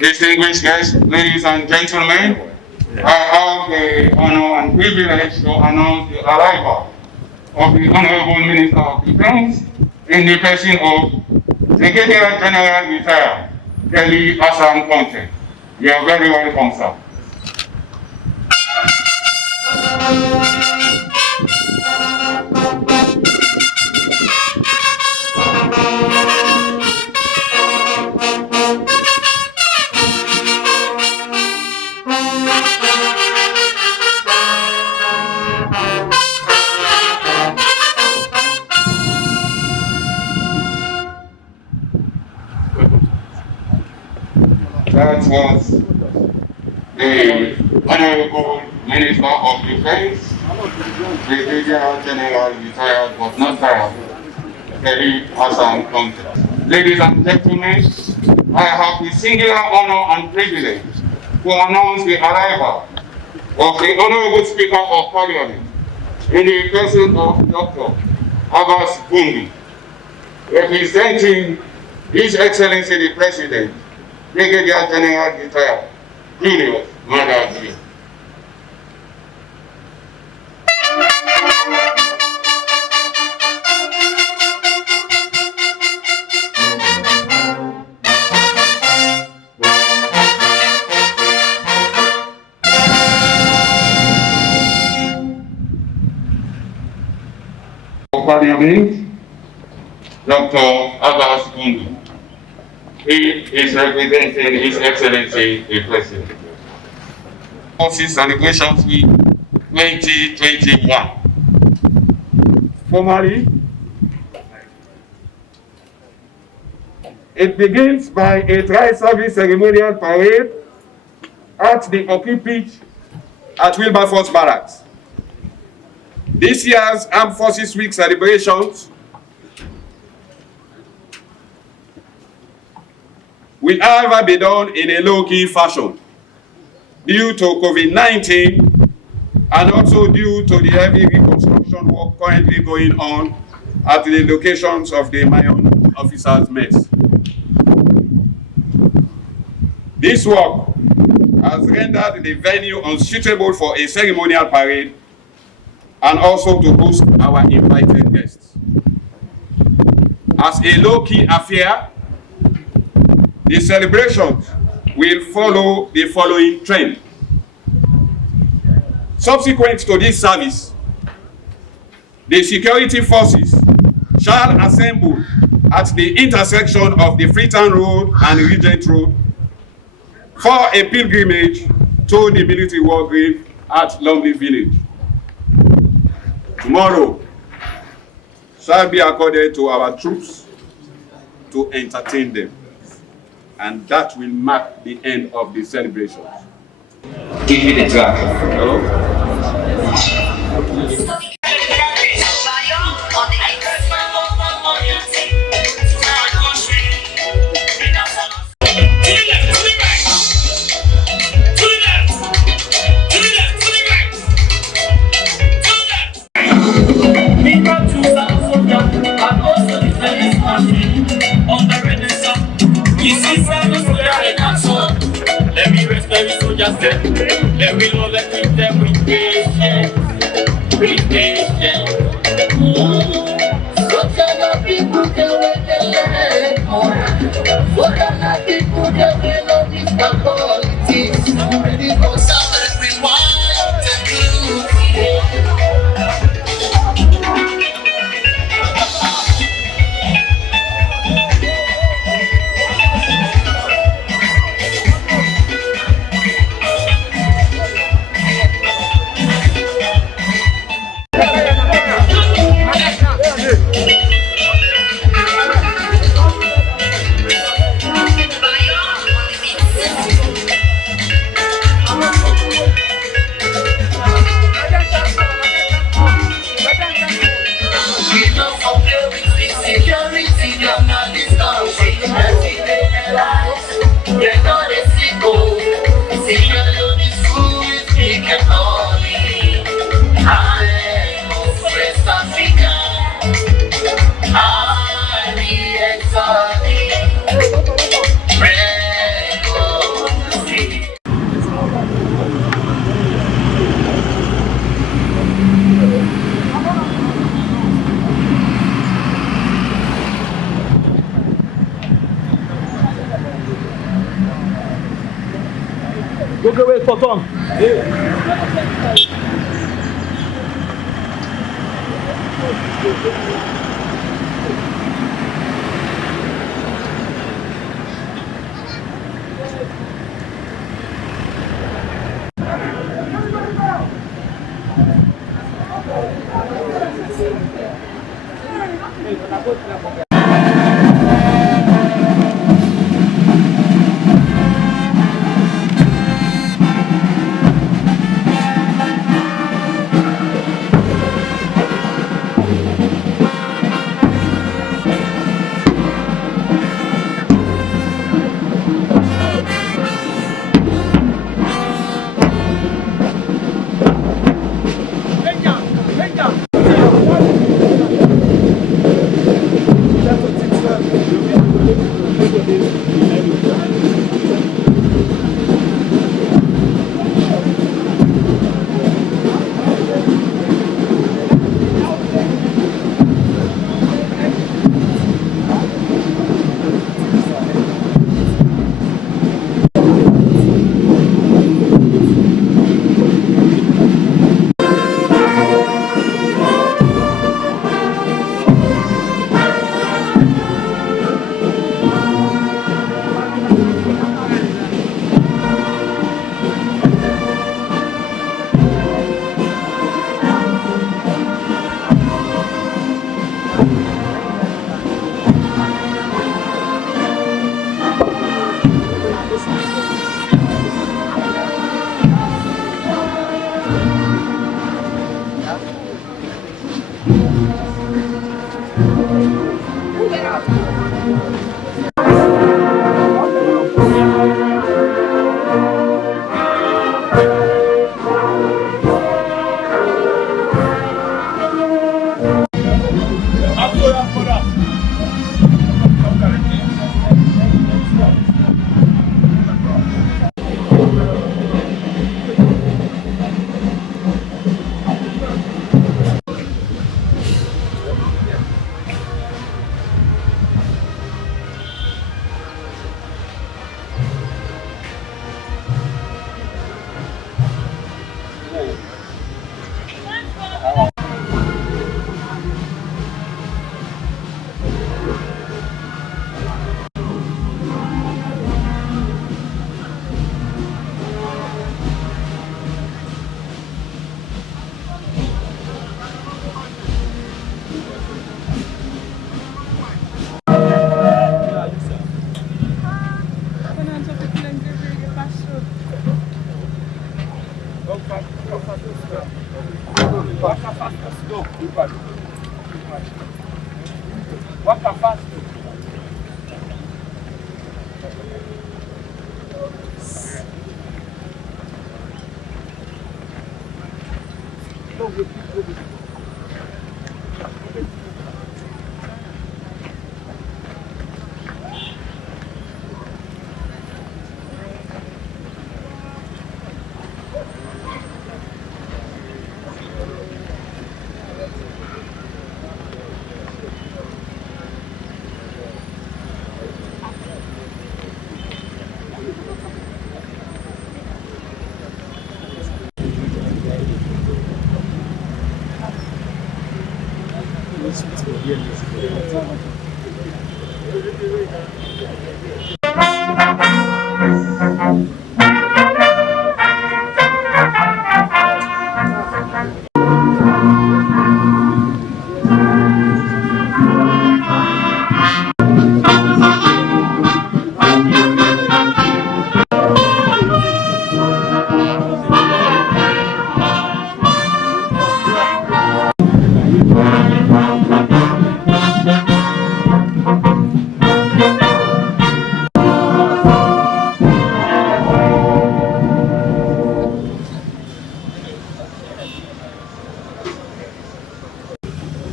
distinguished guests, ladies and gentlemen, I have the honor and privilege to announce the arrival of the Honorable Minister of Defense in the person of Brigadier General Retired Delhi Assam Conte. You are very welcome, sir. That was the Honorable Minister of Defense, Brigadier General Retired but not tired, Delhi Assam Conte. Ladies and gentlemen, I have the singular honor and privilege to announce the arrival of the Honorable Speaker of Parliament in the person of Dr. Abbas Bungi, representing His Excellency the President, Brigadier General Retired Julius Madadi. Parliament, Dr. Abbas Bungi. He is representing His Excellency the President. Forces Celebration Week 2021. Formally, it begins by a tri-service ceremonial parade at the Oki Pitch at Wilberforce Barracks. This year's Armed Forces Week celebrations will, however, be done in a low-key fashion due to COVID-19 and also due to the heavy reconstruction work currently going on at the locations of the Mayon Officers' Mess. This work has rendered the venue unsuitable for a ceremonial parade and also to host our invited guests. As a low-key affair, the celebrations will follow the following trend. Subsequent to this service, the security forces shall assemble at the intersection of the Freetown Road and Regent Road for a pilgrimage to the military war grave at Lumley Village. Tomorrow shall be accorded to our troops to entertain them, and that will mark the end of the celebrations. Give me the track. Hello? Let me respect soldiers then. Let me know that with them with patience. With patience. What kind of people can we get? What kind of people can we love this politics? Ready for something we want to do. Go away for Tom.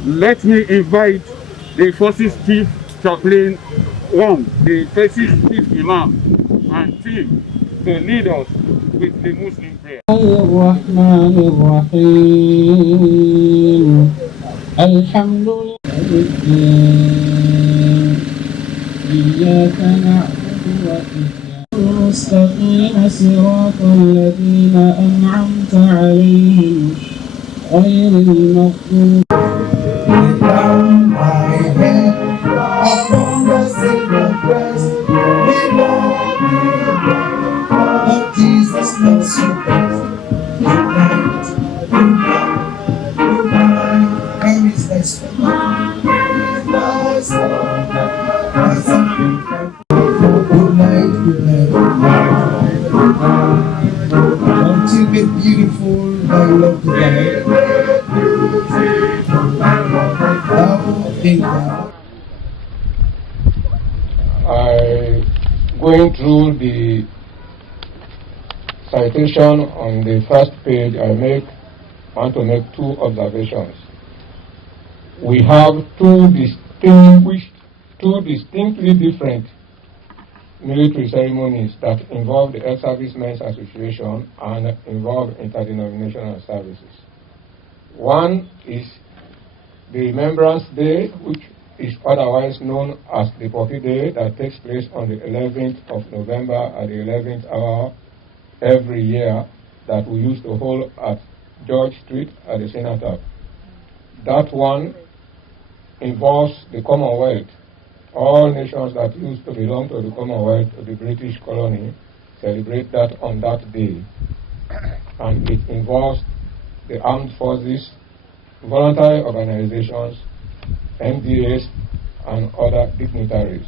Let me invite the Forces Chief Chaplain Wong, the Forces Chief Imam, and team to lead us with the Muslim prayer. الرحمن الرحيم الحمد لله الدين إياك نعبد وإياك المستقيم صراط الذين أنعمت عليهم غير المغضوب. Down my head upon the silver crest, of Jesus loves you best. Goodnight, where is thy star? Good night, ultimate beautiful, my love today. Going through the citation on the first page, I want to make two observations. We have two distinctly different military ceremonies that involve the ex-servicemen's association and involve interdenominational services. One is the Remembrance Day, which is otherwise known as the Poppy Day, that takes place on the 11th of November at the 11th hour every year, that we used to hold at George Street at the Cenotaph. That one involves the Commonwealth. All nations that used to belong to the Commonwealth, to the British colony, celebrate that on that day. And it involves the armed forces, voluntary organizations, MDAs, and other dignitaries.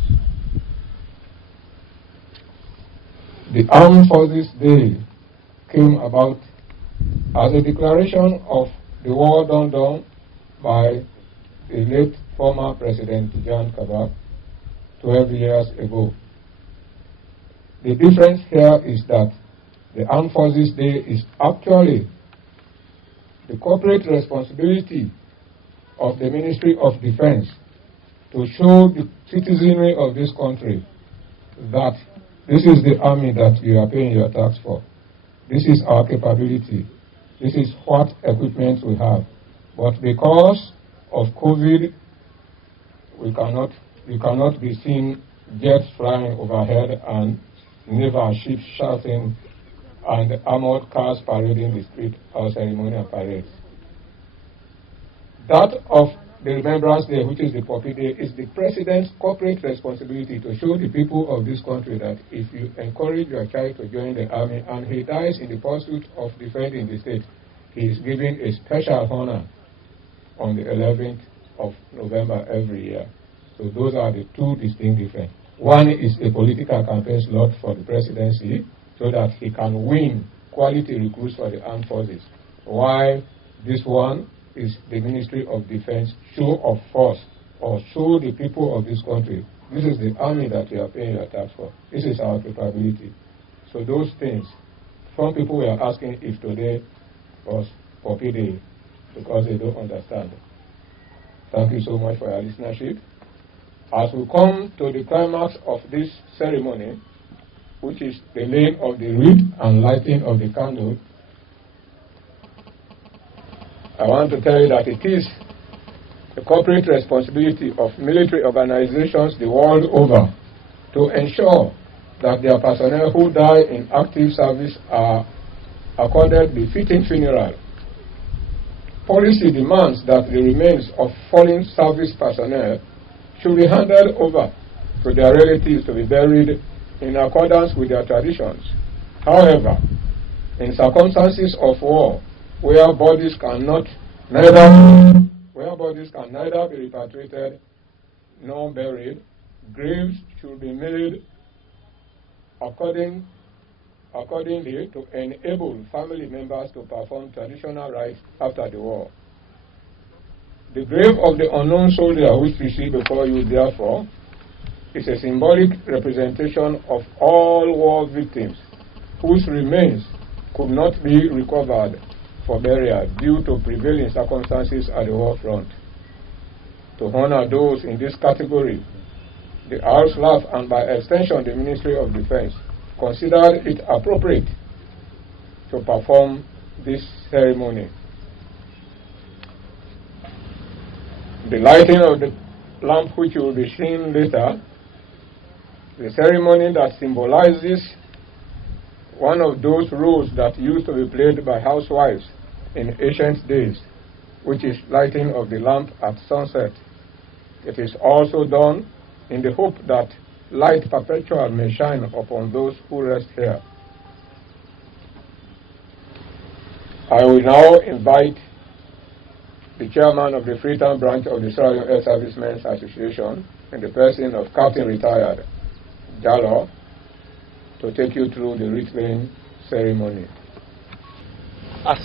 The Armed Forces Day came about as a declaration of the war done by the late former President John Kabak 12 years ago. The difference here is that the Armed Forces Day is actually the corporate responsibility of the Ministry of Defense to show the citizenry of this country that this is the army that you are paying your tax for. This is our capability. This is what equipment we have. But because of COVID, you cannot be seen jets flying overhead and naval ships shouting and armored cars parading the street or ceremonial parades. That of the Remembrance Day, which is the Poppy Day, is the President's corporate responsibility to show the people of this country that if you encourage your child to join the army and he dies in the pursuit of defending the state, he is given a special honor on the 11th of November every year. So those are the two distinct different. One is a political campaign slot for the presidency so that he can win quality recruits for the armed forces, while this one is the Ministry of Defense show of force, or show the people of this country, this is the army that you are paying your tax for. This is our capability. So those things, some people were asking if today was Poppy Day because they don't understand. Thank you so much for your listenership. As we come to the climax of this ceremony, which is the laying of the wreath and lighting of the candle, I want to tell you that it is the corporate responsibility of military organizations the world over to ensure that their personnel who die in active service are accorded befitting funeral. Policy demands that the remains of fallen service personnel should be handed over to their relatives to be buried in accordance with their traditions. However, in circumstances of war, where bodies can neither be repatriated nor buried, graves should be made accordingly to enable family members to perform traditional rites after the war. The grave of the unknown soldier which we see before you, therefore, is a symbolic representation of all war victims whose remains could not be recovered for burial due to prevailing circumstances at the war front. To honor those in this category, the RSLAF and by extension the Ministry of Defense considered it appropriate to perform this ceremony. The lighting of the lamp, which you will be seeing later, the ceremony that symbolizes one of those roles that used to be played by housewives in ancient days, which is lighting of the lamp at sunset. It is also done in the hope that light perpetual may shine upon those who rest here. I will now invite the chairman of the Freetown branch of the Sierra Leone Air Servicemen's Association, in the person of Captain Retired Jallo, to take you through the wreath-laying ceremony. As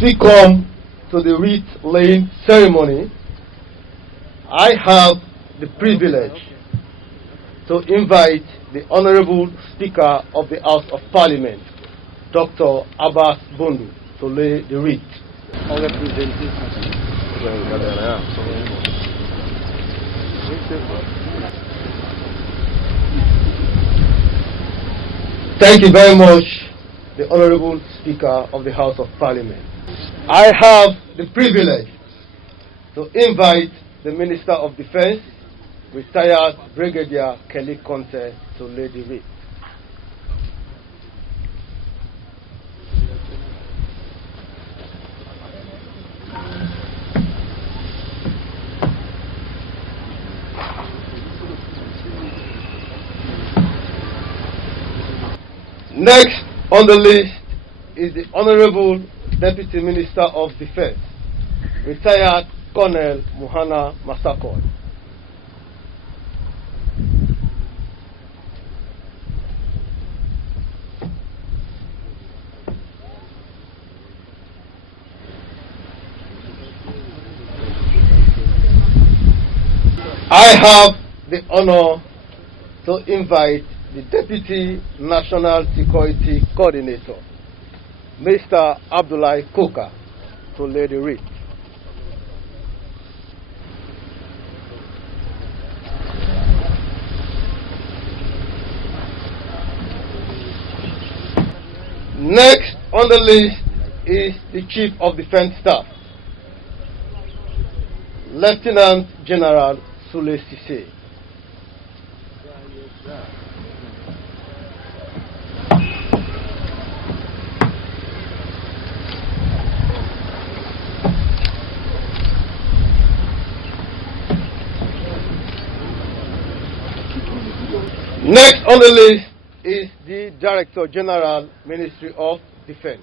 we come to the wreath-laying ceremony, I have the privilege to invite the Honorable Speaker of the House of Parliament, Dr. Abbas Bundu, to lay the wreath. Thank you very much, the Honorable Speaker of the House of Parliament. I have the privilege to invite the Minister of Defense, retired Brigadier Kelly Conte, to lay the wreath. Next on the list is the Honorable Deputy Minister of Defense, retired Colonel Muhana Masakoi. I have the honor to invite the Deputy National Security Coordinator, Mr. Abdullahi Koka, to lay the wreath. Next on the list is the Chief of Defense Staff, Lieutenant General Sule Sise. Next on the list is the Director General, Ministry of Defense.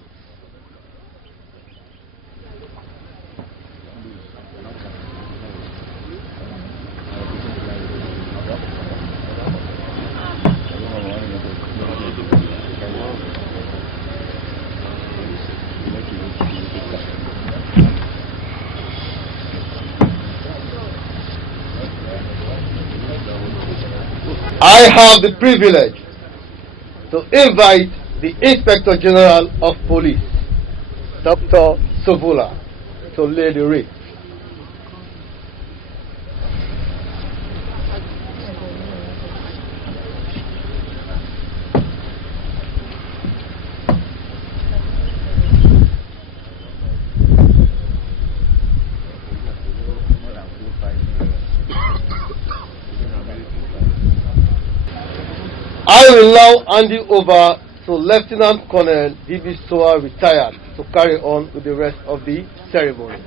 I have the privilege to invite the Inspector General of Police, Dr. Sovula, to lay the wreath. I will now hand you over to Lieutenant Colonel D.B. Soa, retired, to carry on with the rest of the ceremony.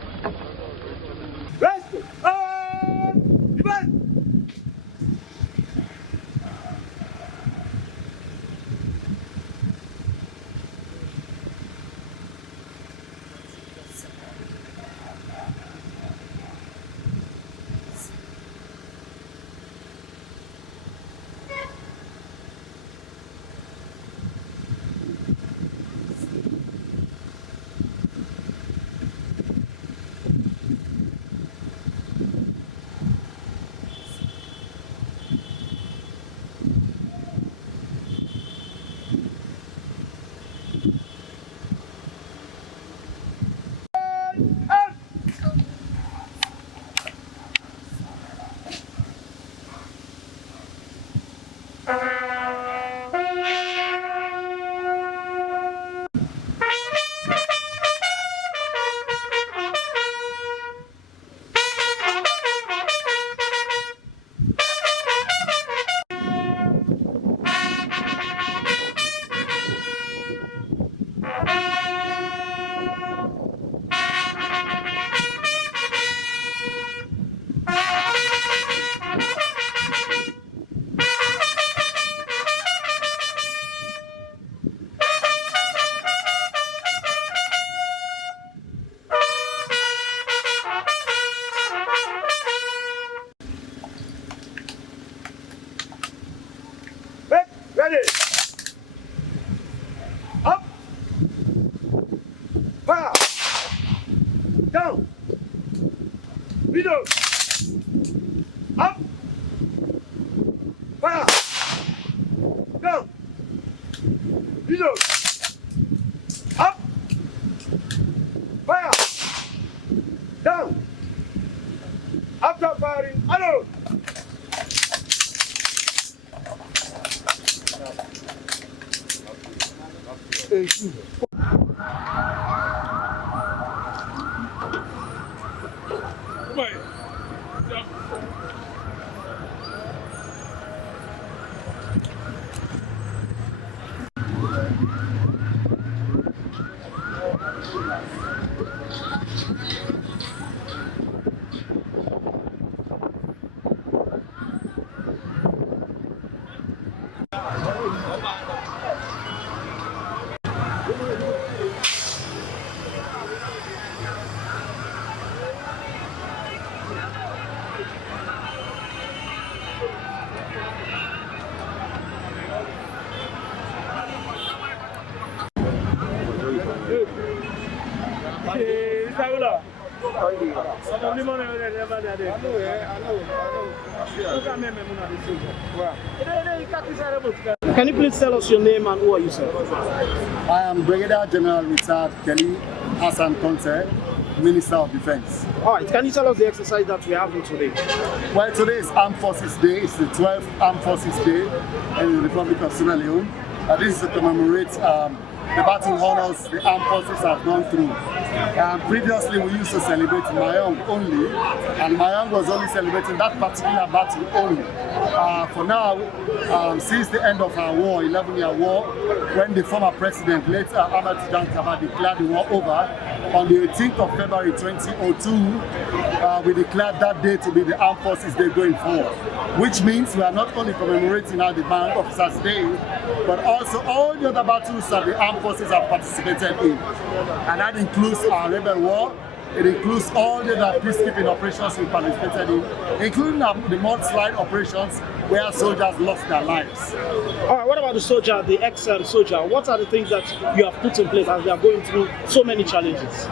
Middle. Up. Fire. Down. Middle. Up. Fire. Down. After firing, arrow. Can you please tell us your name and who are you, sir? I am Brigadier General Richard Kelly Hassan Conte, Minister of Defense. All right, can you tell us the exercise that we're having today? Well, today is Armed Forces Day. It's the 12th Armed Forces Day in the Republic of Sierra Leone. This is to commemorate the battle honors the armed forces have gone through. Previously, we used to celebrate Mayong only, and Mayong was only celebrating that particular battle only. For now, since the end of our war, 11-year war, when the former president, late Ahmed Jankaba, declared the war over, on the 18th of February 2002, we declared that day to be the Armed Forces Day going forward, which means we are not only commemorating our the Armed Officers Day, but also all the other battles that the armed forces have participated in. And that includes our rebel war, it includes all the other peacekeeping operations we participated in, including the mudslide operations where soldiers lost their lives. All right, what about the soldier, the ex-soldier? What are the things that you have put in place as they are going through so many challenges?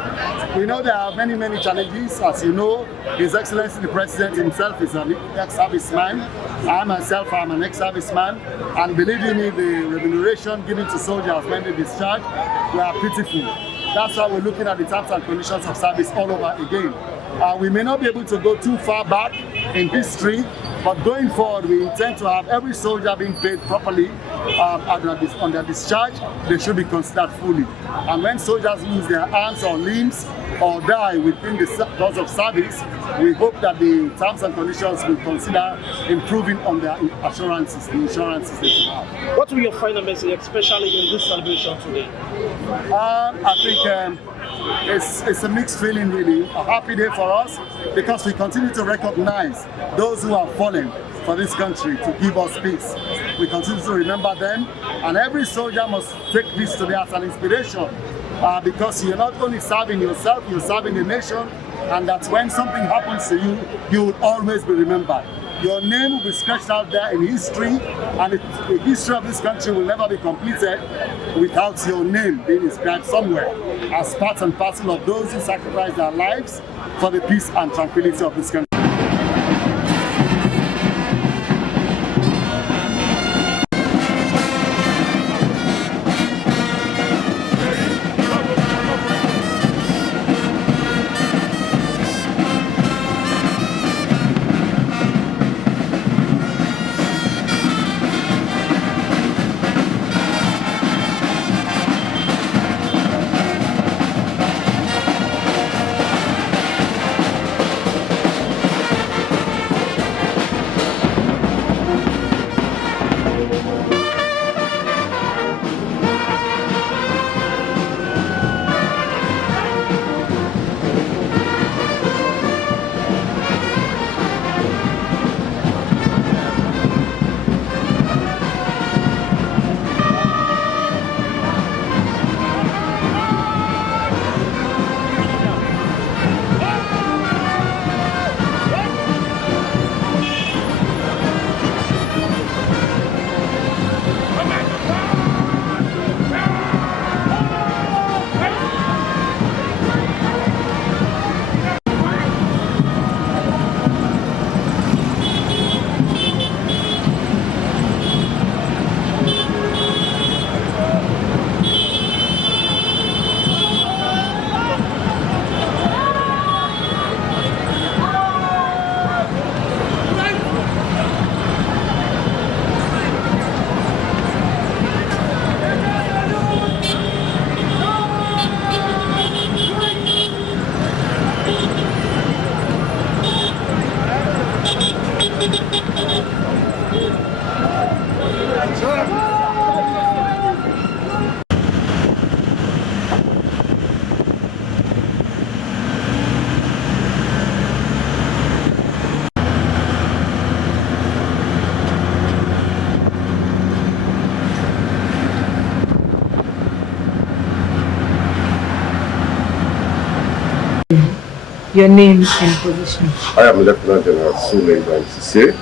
We know there are many, many challenges. As you know, His Excellency the President himself is an ex-serviceman. I myself am an ex-serviceman. And believe me, the remuneration given to soldiers when they discharge were pitiful. That's why we're looking at the terms and conditions of service all over again. We may not be able to go too far back in history, but going forward, we intend to have every soldier being paid properly on their discharge. They should be considered fully. And when soldiers lose their arms or limbs or die within the course of service, we hope that the terms and conditions will consider improving on their assurances, the insurances they should have. What will be your final message, especially in this celebration today? I think it's a mixed feeling, really. A happy day for us because we continue to recognize those who have fallen for this country to give us peace. We continue to remember them, and every soldier must take this today as an inspiration because you're not only serving yourself, you're serving the nation, and that when something happens to you, you will always be remembered. Your name will be scratched out there in history, and the history of this country will never be completed without your name being inscribed somewhere as part and parcel of those who sacrificed their lives for the peace and tranquility of this country. Your name and position. I am Lieutenant General Sule Sise.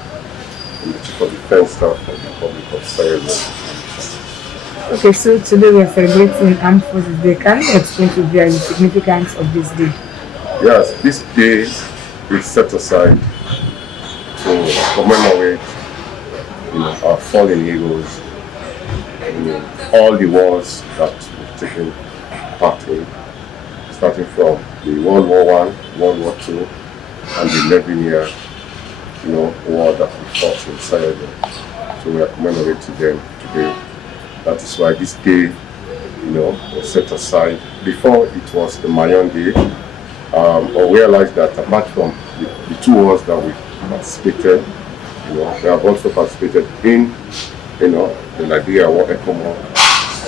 I'm the Chief of Defense Staff of the Republic of Sierra Leone. Okay, so today we are celebrating Armed Forces Day. Can you explain to us the significance of this day? Yes, this day is set aside to commemorate our fallen heroes in all the wars that we've taken part in, starting from the World War I, World War II, and the 11-year war that we fought in Sierra Leone. So we are commemorating them today. That is why this day, was set aside. Before it was the Mayan Day. Or realized that apart from the 2 wars that we participated, we have also participated in, the Nigeria War, ECOMOG,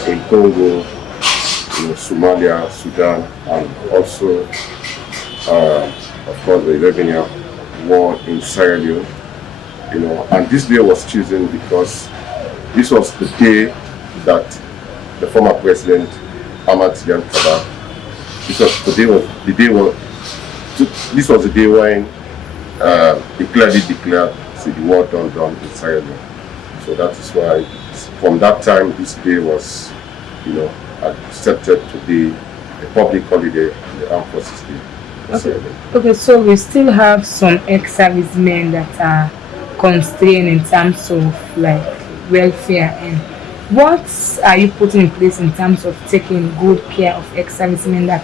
in Congo, Somalia, Sudan, and also, of course, the 11-year war in Sierra Leone. And this day was chosen because this was the day that the former president, Ahmad Tidiane Kaba, because this was the day when he clearly declared the war done in Sierra Leone. So that is why from that time this day was accepted to be a public holiday in the Armed Forces Day. Okay, so we still have some ex-servicemen that are constrained in terms of like welfare, and what are you putting in place in terms of taking good care of ex-servicemen that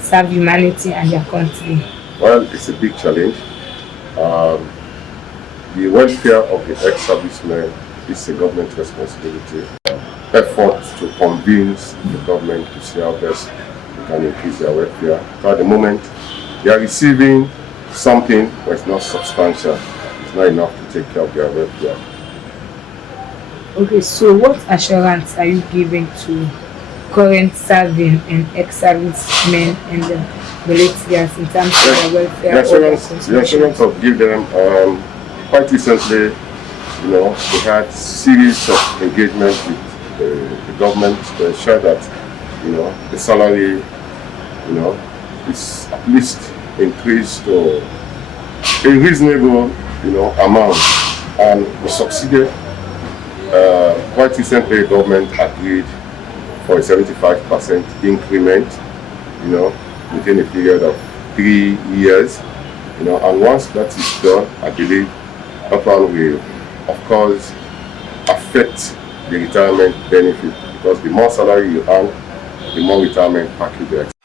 serve humanity and their country? Well, it's a big challenge. The welfare of the ex-servicemen is a government responsibility. Efforts to convince the government to see how best we can increase their welfare. So at the moment, they are receiving something but it's not substantial. It's not enough to take care of their welfare. Okay, so what assurance are you giving to current serving and ex-servicemen and the militaries in terms of their welfare? The assurance of give them, quite recently, we had series of engagement with the government to ensure that, the salary, is at least increased to a reasonable, amount, and we succeeded. Quite recently, the government agreed for a 75% increment, within a period of 3 years, and once that is done, I believe that one will, of course, affect the retirement benefit, because the more salary you earn, the more retirement package you expect.